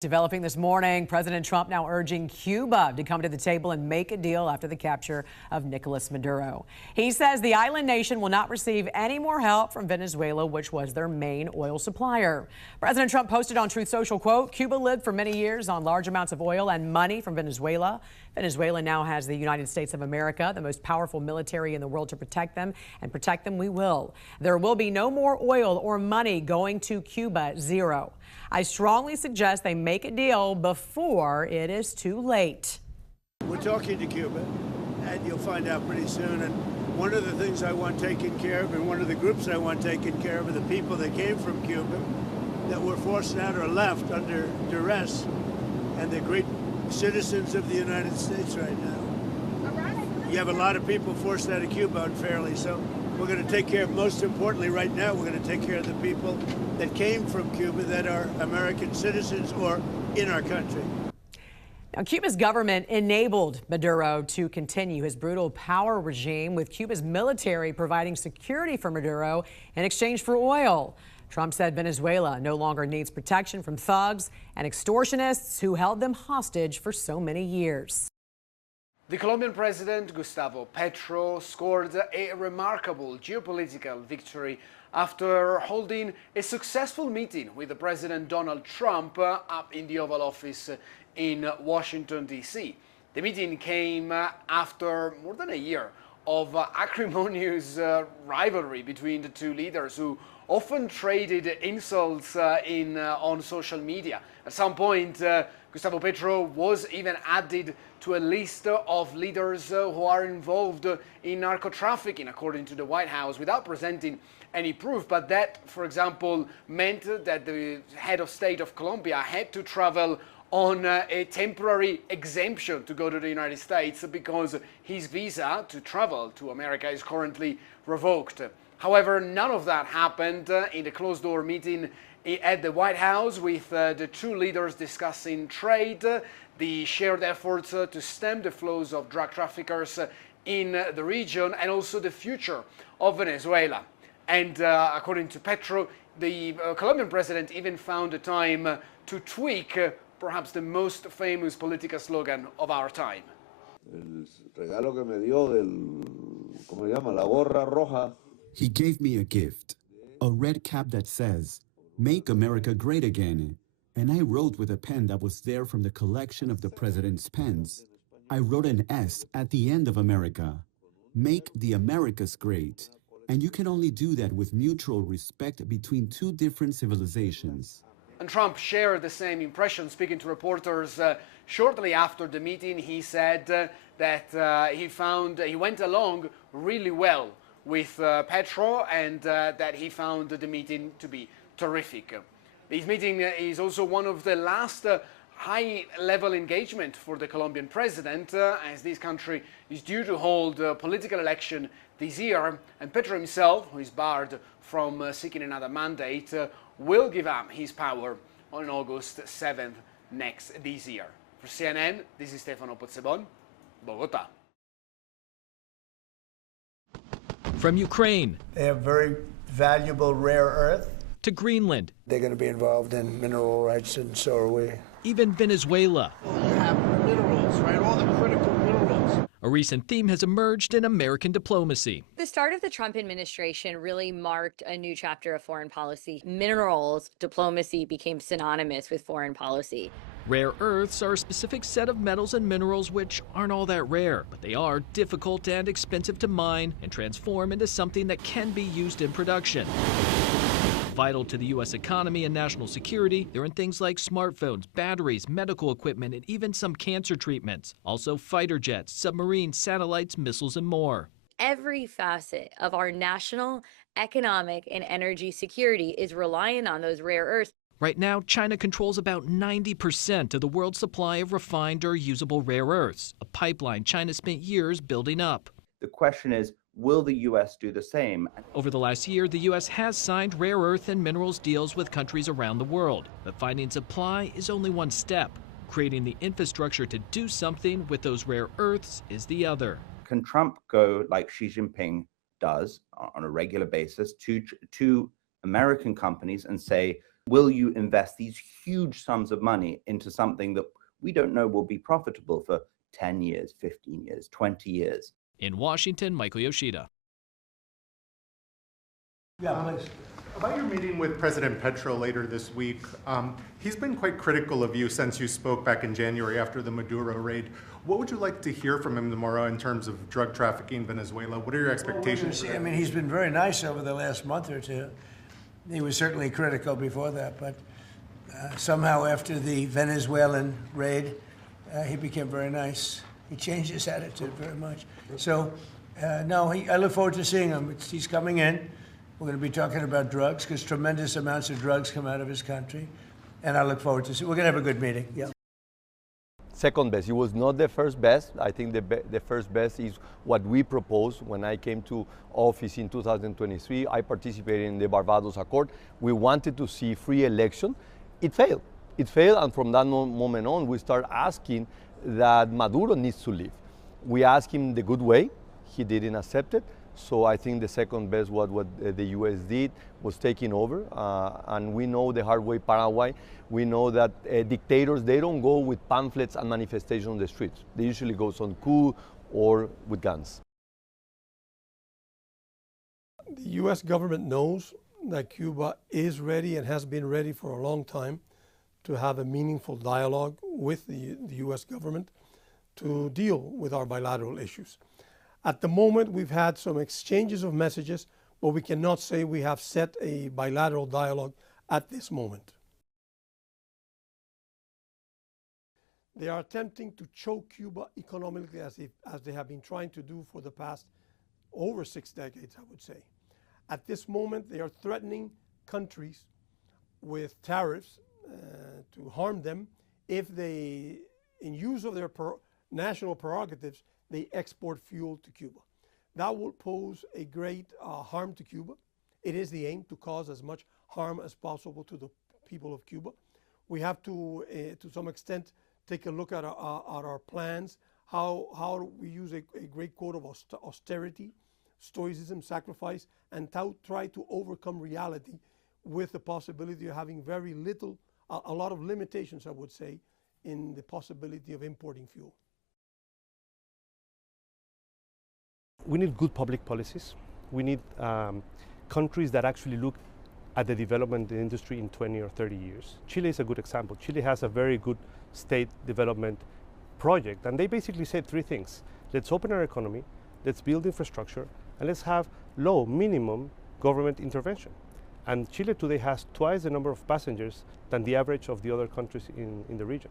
Developing this morning, President Trump now urging Cuba to come to the table and make a deal after the capture of Nicolás Maduro. He says the island nation will not receive any more help from Venezuela, which was their main oil supplier. President Trump posted on Truth Social, quote, "Cuba lived for many years on large amounts of oil and money from Venezuela. Venezuela now has the United States of America, the most powerful military in the world, to protect them, and protect them we will. There will be no more oil or money going to Cuba, zero. I strongly suggest they make a deal before it is too late." We're talking to Cuba, and you'll find out pretty soon. And one of the things I want taken care of, and one of the groups I want taken care of, are the people that came from Cuba that were forced out or left under duress, and they're great citizens of the United States right now. You have a lot of people forced out of Cuba unfairly, so we're going to take care of, most importantly right now, we're going to take care of the people that came from Cuba that are American citizens or in our country. Now, Cuba's government enabled Maduro to continue his brutal power regime, with Cuba's military providing security for Maduro in exchange for oil. Trump said Venezuela no longer needs protection from thugs and extortionists who held them hostage for so many years. The Colombian president, Gustavo Petro, scored a remarkable geopolitical victory after holding a successful meeting with the President Donald Trump up in the Oval Office in Washington, D.C. The meeting came after more than a year of acrimonious rivalry between the two leaders, who often traded insults on social media. At some point, Gustavo Petro was even added to a list of leaders who are involved in narco-trafficking, according to the White House, without presenting any proof. But that, for example, meant that the head of state of Colombia had to travel on a temporary exemption to go to the United States because his visa to travel to America is currently revoked. However, none of that happened in the closed-door meeting at the White House, with the two leaders discussing trade, the shared efforts to stem the flows of drug traffickers in the region, and also the future of Venezuela. And according to Petro, the Colombian president even found the time to tweak perhaps the most famous political slogan of our time. El regalo que me dio ¿cómo se llama? La gorra roja. He gave me a gift, a red cap that says, "Make America Great Again." And I wrote with a pen that was there from the collection of the president's pens. I wrote an S at the end of America. Make the Americas great. And you can only do that with mutual respect between two different civilizations. And Trump shared the same impression. Speaking to reporters shortly after the meeting, he said that he went along really well with Petro, and that he found the meeting to be terrific. This meeting is also one of the last high-level engagement for the Colombian president, as this country is due to hold a political election this year, and Petro himself, who is barred from seeking another mandate, will give up his power on August 7th this year. For CNN, this is Stefano Pozzebon, Bogotá. From Ukraine. They have very valuable rare earth. To Greenland. They're going to be involved in mineral rights, and so are we. Even Venezuela. You have minerals, right? All the critical minerals. A recent theme has emerged in American diplomacy. The start of the Trump administration really marked a new chapter of foreign policy. Minerals diplomacy became synonymous with foreign policy. Rare earths are a specific set of metals and minerals which aren't all that rare, but they are difficult and expensive to mine and transform into something that can be used in production. Vital to the U.S. economy and national security, they're in things like smartphones, batteries, medical equipment, and even some cancer treatments. Also fighter jets, submarines, satellites, missiles, and more. Every facet of our national, economic, and energy security is reliant on those rare earths. Right now, China controls about 90% of the world's supply of refined or usable rare earths, a pipeline China spent years building up. The question is, will the U.S. do the same? Over the last year, the U.S. has signed rare earth and minerals deals with countries around the world. But finding supply is only one step. Creating the infrastructure to do something with those rare earths is the other. Can Trump go, like Xi Jinping does on a regular basis, to American companies and say, Will you invest these huge sums of money into something that we don't know will be profitable for 10 years, 15 years, 20 years? In Washington, Michael Yoshida. Yeah, please. About your meeting with President Petro later this week, he's been quite critical of you since you spoke back in January after the Maduro raid. What would you like to hear from him tomorrow in terms of drug trafficking in Venezuela? What are your expectations? I mean, he's been very nice over the last month or two. He was certainly critical before that, but somehow after the Venezuelan raid, he became very nice. He changed his attitude very much. So, no, I look forward to seeing him. He's coming in. We're going to be talking about drugs because tremendous amounts of drugs come out of his country. And I look forward to see. We're going to have a good meeting. Yeah. Second best. It was not the first best. I think the first best is what we proposed when I came to office in 2023. I participated in the Barbados Accord. We wanted to see free election. It failed. It failed, and from that moment on, we start asking that Maduro needs to leave. We asked him the good way. He didn't accept it. So I think the second best, what the U.S. did, was taking over. And we know the hard way Paraguay. We know that dictators, they don't go with pamphlets and manifestations on the streets. They usually go on coup or with guns. The U.S. government knows that Cuba is ready and has been ready for a long time to have a meaningful dialogue with the U.S. government to deal with our bilateral issues. At the moment, we've had some exchanges of messages, but we cannot say we have set a bilateral dialogue at this moment. They are attempting to choke Cuba economically as they have been trying to do for the past over 6 decades, I would say. At this moment, they are threatening countries with tariffs to harm them if they, in use of their national prerogatives, they export fuel to Cuba. That will pose a great harm to Cuba. It is the aim to cause as much harm as possible to the people of Cuba. We have to some extent, take a look at our plans, how we use a great quote of austerity, stoicism, sacrifice, and try to overcome reality with the possibility of having very little, a lot of limitations, I would say, in the possibility of importing fuel. We need good public policies. We need countries that actually look at the development industry in 20 or 30 years. Chile is a good example. Chile has a very good state development project, and they basically said 3 things. Let's open our economy, let's build infrastructure, and let's have low minimum government intervention. And Chile today has twice the number of passengers than the average of the other countries in the region.